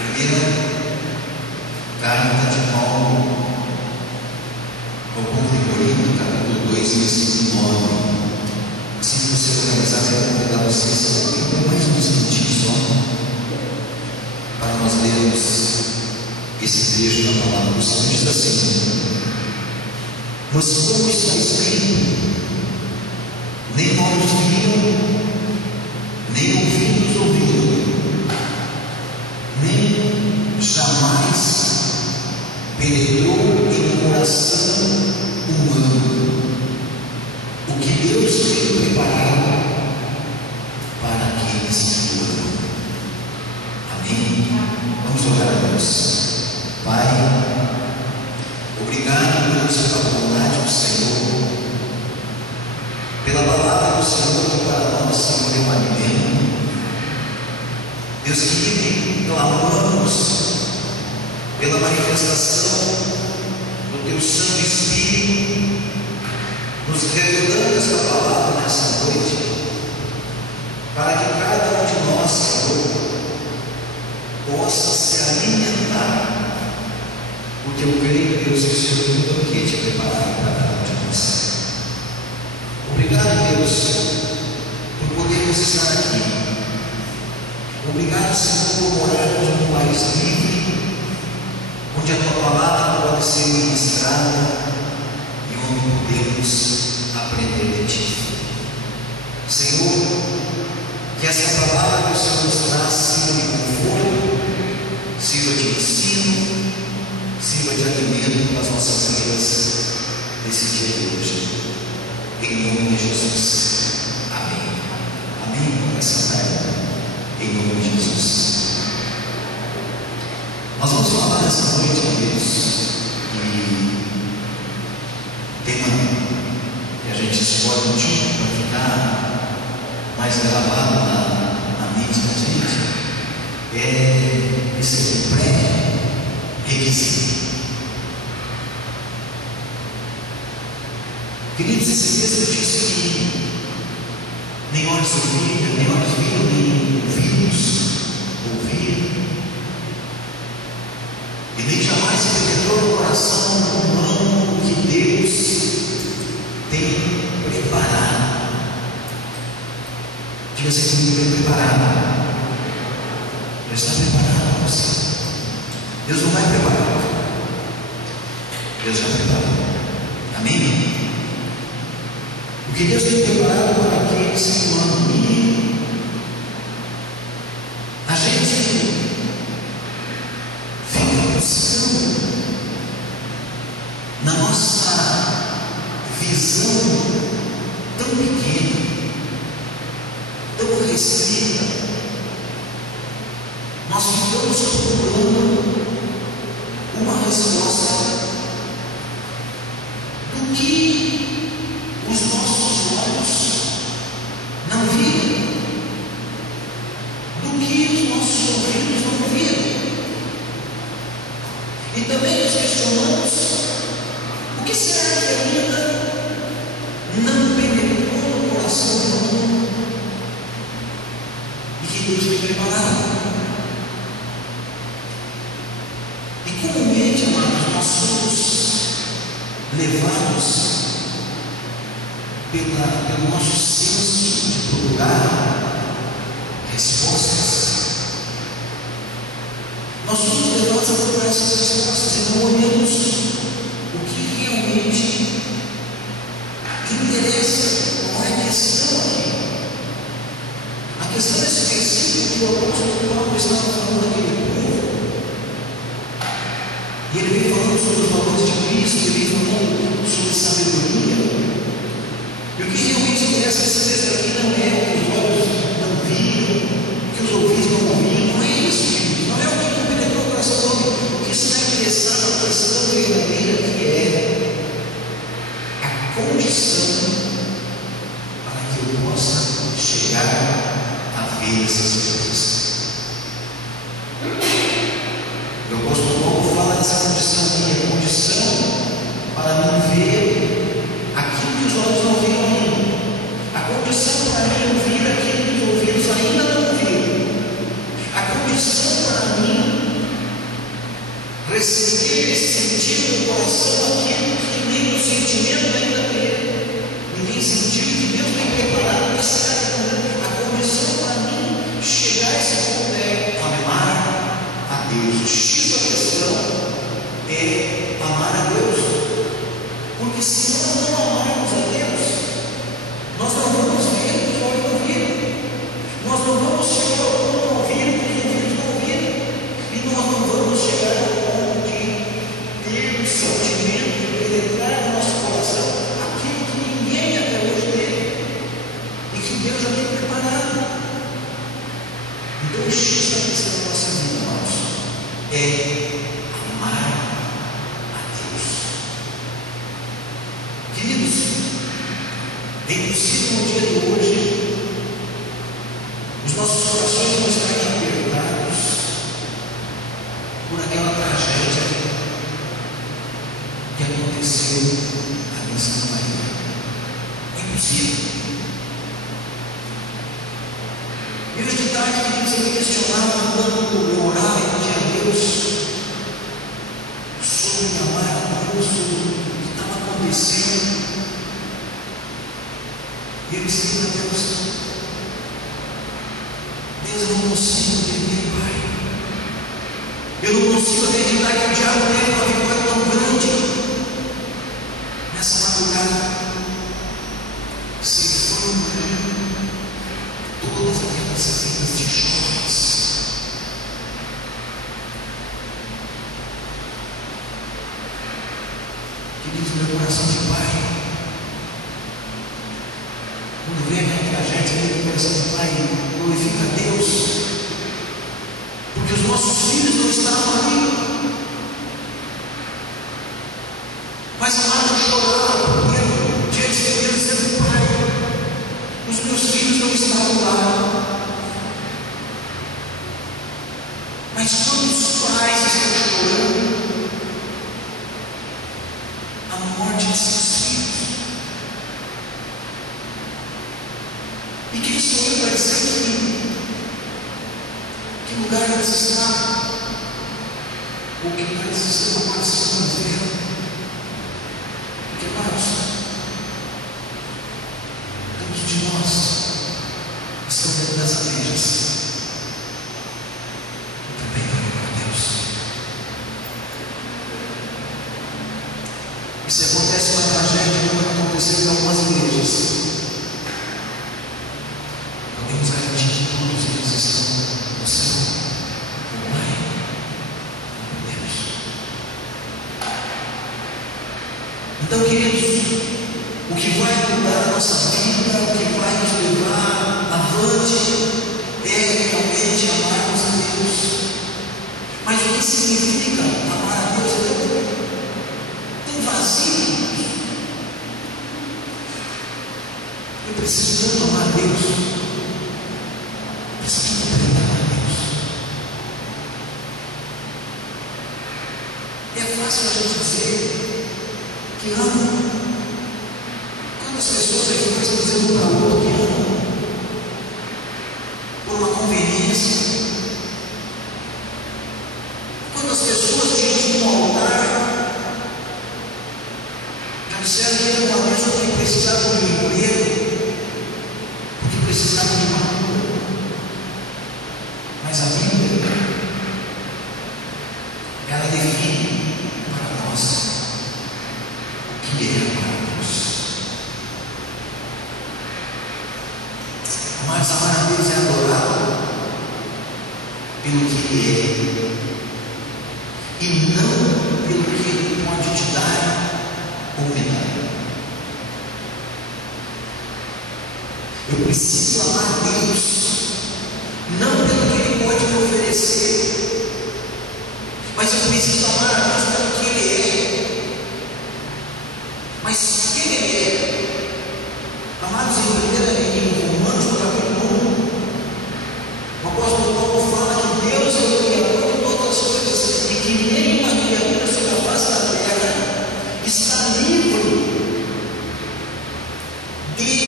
Primeira carta de Paulo ao povo de Corinto, capítulo 2, versículo 9. Assim que você organizar, eu vou convidar vocês a mais uns minutinhos só, para nós lermos esse trecho da palavra do Senhor. Diz assim: mas como está escrito, nem olhos viram, nem ouvidos ouviram, nem jamais penetrou em um coração humano o que Deus tem preparado para aqueles que o amam. Amém? Vamos orar a Deus. Pai, obrigado, Deus, pela bondade do Senhor, pela palavra do Senhor que para nós, Senhor, é um alimento. Deus querido, clamamos pela manifestação do Teu Santo Espírito, nos revelando esta palavra nessa noite, para que cada um de nós, Senhor, possa se alimentar, porque eu creio, Deus, que o Senhor tem um banquete preparado para cada um de nós. Obrigado, Deus, por podermos estar aqui. Obrigado, Senhor, por morarmos num país livre, onde a Tua palavra pode ser ministrada e onde podemos aprender de Ti. Senhor, que essa palavra que o Senhor nos traz sirva de conforto, sirva de ensino, sirva de alimento para as nossas vidas nesse dia de hoje. Em nome de Jesus. Amém. Amém. Essa tarde. Em nome de Jesus. Nós vamos falar essa noite, amigos, e o tema que a gente escolhe um título para ficar mais gravado na mente da gente é esse pré-requisito. Queridos, esse texto diz que nem olhos ouviram, nem ouvidos ouviram, e nem jamais penetrou no coração humano o que Deus tem preparado. Diga assim comigo: bem preparado. Já está preparado para você. Deus não vai preparar, Deus já preparou. Amém? O que Deus tem preparado para aqueles que o amam. A gente fica buscando na nossa visão tão pequena, tão restrita, nós ficamos procurando uma resposta do que os nossos olhos não viram, do que os nossos ouvidos não ouviram. E também nos questionamos: o que será que ainda não penetrou no coração humano e que Deus tem preparado? E comumente, amados, nós somos levados pelo nosso senso de procurar respostas. Nós somos levados a procurar essas respostas e não olhamos o que realmente interessa. Qual é a questão aqui? A questão desse versículo que o apóstolo Paulo estava falando daquele povo, e ele vem falando sobre os valores de Cristo, ele vem falando sobre sabedoria. E o que realmente interessa nesse texto aqui não é o que os olhos não viram, o que os ouvidos não ouviram, não é isso, não é o que não penetrou o coração do homem. O que está interessado na questão verdadeira, que é a condição para que eu possa chegar a ver essas coisas. O apóstolo Paulo fala dessa condição aqui, a condição para não ver aquilo que os olhos não viram ainda, a condição para mim ouvir aquilo que os ouvidos ainda não ouviram, a condição para mim preciso sentir no coração aquilo que nem o sentimento ainda teve. Ninguém sentiu que Deus tem preparado para a condição para mim chegar a esse ponto é amar a Deus. O X da questão é amar a Deus. Porque se nós não amarmos a Deus, nós não vamos ver o que olhos ouviram. Nós não vamos chegar ao ponto de ouvir o que os ouvidos não ouviram. E nós não vamos chegar ao ponto de ter um sentimento de penetrar no nosso coração aquilo que ninguém até hoje teve e que Deus já tem preparado. Então o X da questão da nossa vida, irmãos, é amar a Deus. Queridos, é impossível no dia de hoje os nossos corações não estarem apertados por aquela tragédia que aconteceu ali em Santa Maria. É impossível. E hoje de tarde, queridos, eu me questionava quando eu orava e pedia a Deus sobre amar a Deus, sobre o que estava acontecendo. E eu disse a Deus: Deus, eu não consigo entender, Pai. Eu não consigo acreditar que o diabo teve uma vitória tão grande nessa madrugada. Se foi todas aquelas vidas de jovens. Queridos, meu coração de pai, quando vem aquela tragédia no coração do pai, glorifica a Deus, porque os nossos filhos não estavam ali. Mas amado, chorava porque diante de Deus dizendo: Pai, os meus filhos não estavam lá. Mas quando os pais estão chorando a morte de seus filhos, e quem sou eu para dizer que lugar eles estão, ou que lugar eles estão agora se escondendo? Porque, irmãos, todos de nós estão dentro das igrejas e também para Deus. E se acontece uma tragédia como aconteceu em algumas igrejas, podemos garantir que todos eles estão no céu, no Pai, com Deus. Então, queridos, o que vai mudar a nossa vida, o que vai nos levar avante, é realmente amarmos a Deus. Mas o que significa amar a Deus é tão vazio. Eu preciso tanto amar a Deus. Preciso aprender a amar a Deus. É fácil a gente dizer que ama. Quantas pessoas aqui estão dizendo para o outro que ama por uma conveniência? Quantas pessoas diante de um altar já disseram que era uma pessoa que precisava de um emprego, porque precisava de uma cura? Mas a Bíblia, ela define para nós o que é amar a Deus. Mas amar a Deus é adorá-lo pelo que Ele é, e não pelo que Ele pode te dar ou me dar. Eu preciso amar a Deus não pelo que Ele pode me oferecer, mas eu preciso amar a Deus pelo que Ele é.